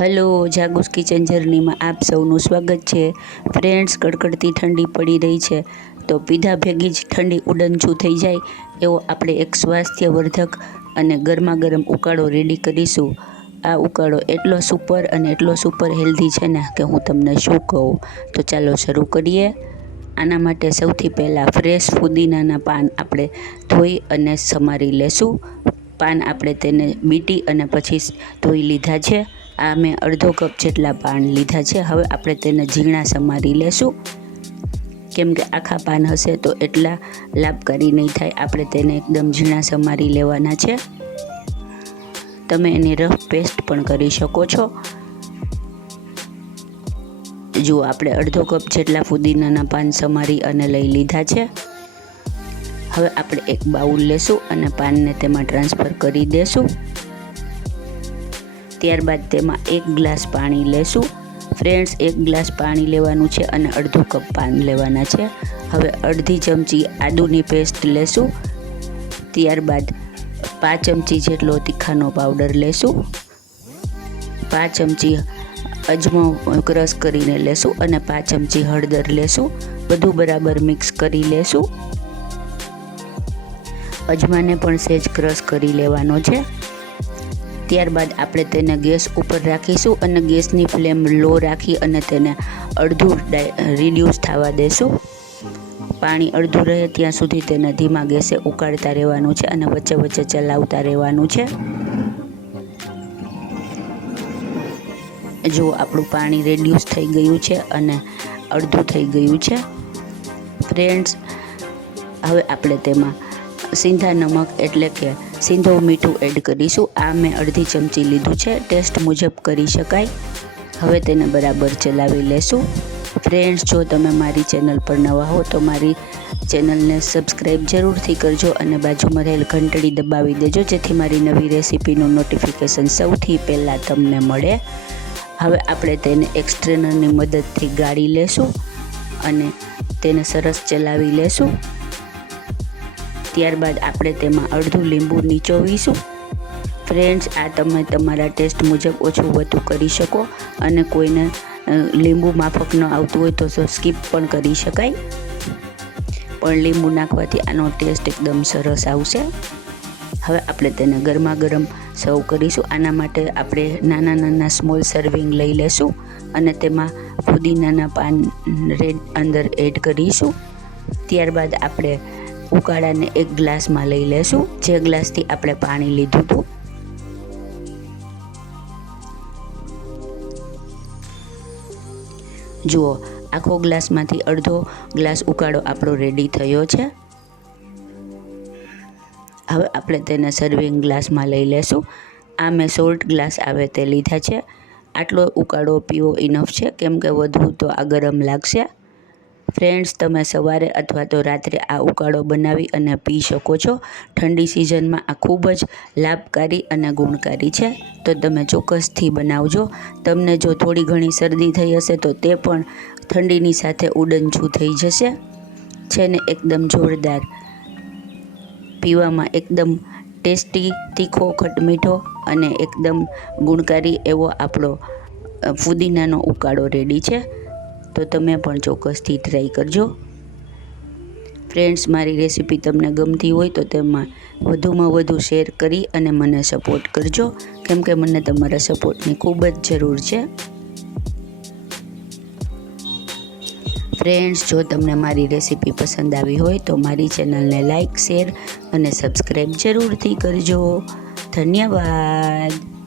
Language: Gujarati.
હલો, જાગુસ કિચન જર્નીમાં આપ સૌનું સ્વાગત છે. ફ્રેન્ડ્સ, કડકડતી ઠંડી પડી રહી છે, તો પીધા ભેગી જ ઠંડી ઉડનછું થઈ જાય, એવો આપણે એક સ્વાસ્થ્યવર્ધક અને ગરમા ગરમ ઉકાળો રેડી કરીશું. આ ઉકાળો એટલો સુપર અને એટલો સુપર હેલ્ધી છે ને કે હું તમને શું કહું? તો ચાલો શરૂ કરીએ. આના માટે સૌથી પહેલાં ફ્રેશ ફુદીનાના પાન આપણે ધોઈ અને સમારી લેશું. પાન આપણે તેને બીટી અને પછી ધોઈ લીધા છે. આ મેં અડધો કપ જેટલા પાન લીધા છે. હવે આપણે તેને ઝીણા સમારી લેશું. કેમ કે આખા પાન હશે તો એટલા લાભકારી નહીં થાય. આપણે તેને એકદમ ઝીણા સમારી લેવાના છે. તમે એની રફ પેસ્ટ પણ કરી શકો છો. જુઓ, આપણે અડધો કપ જેટલા ફુદીનાના પાન સમારી અને લઈ લીધા છે. હવે આપણે એક બાઉલ લેશું અને પાનને તેમાં ટ્રાન્સફર કરી દેશું. ત્યારબાદ તેમાં એક ગ્લાસ પાણી લેશું. ફ્રેન્ડ્સ, એક ગ્લાસ પાણી લેવાનું છે અને અડધો કપ પાન લેવાના છે. હવે અડધી ચમચી આદુની પેસ્ટ લેશું. ત્યારબાદ પાંચ ચમચી જેટલો તીખાનો પાવડર લેશું. પાંચ ચમચી અજમો ક્રશ કરીને લેશું અને પાંચ ચમચી હળદર લેશું. બધું બરાબર મિક્સ કરી લેશું. અજમાને પણ સેજ ક્રશ કરી લેવાનો છે. ત્યારબાદ આપણે તેને ગેસ ઉપર રાખીશું અને ગેસની ફ્લેમ લો રાખી અને તેને અડધું રિડ્યુસ થવા દેશું. પાણી અડધું રહે ત્યાં સુધી તેને ધીમા ગેસે ઉકાળતા રહેવાનું છે અને વચ્ચે વચ્ચે ચલાવતા રહેવાનું છે. જો આપણું પાણી રેડ્યુસ થઈ ગયું છે અને અડધું થઈ ગયું છે. ફ્રેન્ડ્સ, હવે આપણે તેમાં સિંધા નમક એટલે કે સિંધો મીઠું એડ કરીશું. આ મેં અડધી ચમચી લીધું છે. ટેસ્ટ મુજબ કરી શકાય. હવે તેને બરાબર ચલાવી લેશું. ફ્રેન્ડ્સ જો તમે મારી ચેનલ પર નવા હો, તો મારી ચેનલને સબસ્ક્રાઈબ જરૂરથી કરજો અને બાજુમાં રહેલ ઘંટડી દબાવી દેજો, જેથી મારી નવી રેસીપીનું નોટિફિકેશન સૌથી પહેલાં તમને મળે. હવે આપણે તેને એક્સ્ટ્રેનરની મદદથી ગાળી લેશું અને તેને સરસ ચલાવી લેશું. ત્યારબાદ આપણે તેમાં અડધું લીંબુ નીચોવીશું ફ્રેન્ડ્સ, આ તમે તમારા ટેસ્ટ મુજબ ઓછું વધુ કરી શકો અને કોઈને લીંબુ માફક ન આવતું હોય તો સ્કીપ પણ કરી શકાય. પણ લીંબુ નાખવાથી આનો ટેસ્ટ એકદમ સરસ આવશે. હવે આપણે તેને ગરમા ગરમ સર્વ કરીશું. આના માટે આપણે નાના નાના સ્મોલ સર્વિંગ લઈ લેશું અને તેમાં ફુદીનાના પાન, રેડ, અંદર એડ કરીશું. ત્યારબાદ આપણે ઉકાળાને એક ગ્લાસમાં લઈ લેશું. જે ગ્લાસથી આપણે પાણી લીધું હતું. જુઓ, આખો ગ્લાસમાંથી અડધો ગ્લાસ ઉકાળો આપણો રેડી થયો છે. હવે આપણે તેને સર્વિંગ ગ્લાસમાં લઈ લેશું. આ મેં સોલ્ટ ગ્લાસ આવે તે લીધા છે. આટલો ઉકાળો પીવો ઇનફ છે. કેમ કે વધુ તો આ ગરમ લાગશે. ફ્રેન્ડ્સ, તમે સવારે અથવા તો રાત્રે આ ઉકાળો બનાવી અને પી શકો છો. ઠંડી સિઝનમાં આ ખૂબ જ લાભકારી અને ગુણકારી છે. તો તમે ચોક્કસથી બનાવજો. તમને જો થોડી ઘણી શરદી થઈ હશે તો તે પણ ઠંડીની સાથે ઉડનછું થઈ જશે. છે ને, એકદમ જોરદાર. પીવામાં એકદમ ટેસ્ટી, તીખો, ખટમીઠો અને એકદમ ગુણકારી એવો આપણો ફુદીનાનો ઉકાળો રેડી છે. તો તમે પણ ચોક્કસથી ટ્રાય કરજો. ફ્રેન્ડ્સ મારી રેસીપી તમને ગમતી હોય તો તેમાં વધુમાં વધુ શેર કરી અને મને સપોર્ટ કરજો. કેમ કે મને તમારા સપોર્ટની ખૂબ જ જરૂર છે. ફ્રેન્ડ્સ જો તમને મારી રેસીપી પસંદ આવી હોય તો મારી ચેનલને લાઇક શેર અને સબસ્ક્રાઈબ જરૂરથી કરજો. ધન્યવાદ.